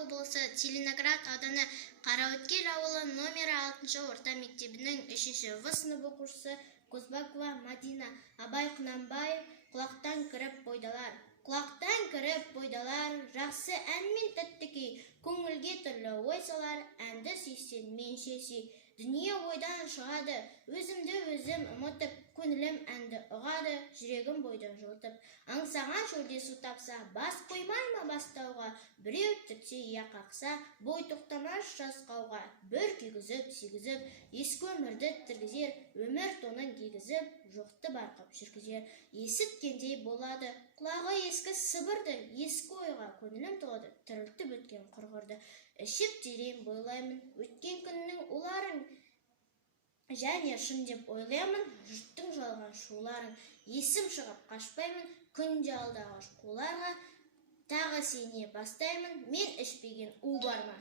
облысы Целиноград ауданы Қараөткел ауылы номері 6 орта мектебінің 3-ші В сынып оқушысы Козбакова Мадина. Абай Құнанбаев. Құлақтан кіріп бойдалар. Құлақтан кіріп бойдалар, жақсы әнмен тәттіки, көңілге түрлі ой салар, әнді сүйсен менше сүй. Дүние ойдан шығады, өзімді өзім ұмытып, көңілім әнді ұғады, жүрегім бойды жылытып. Аңсаған шөлде су тапса, бас қоймай ма бастауға, біреу түртсе ия қақса, бой тоқтамас жасқауға. Бір күйгізіп, сүйгізіп, ескі өмірді тіргізер, өмір тонын кигізіп, жоқты барқып жүргізер. Есіткендей болады, құлағы ескі сыбырды, ескі ойға көңілім толады, тірілтіп өткен құрғырды. Ішіп терең бойлаймын, өткен күннің уларын, және шын деп ойлаймын, жұрттың жалған шуларын. Есім шығып қашпаймын, күнде алдағы қуларға, тағы сене бастаймын, мен ішпеген у бар ма?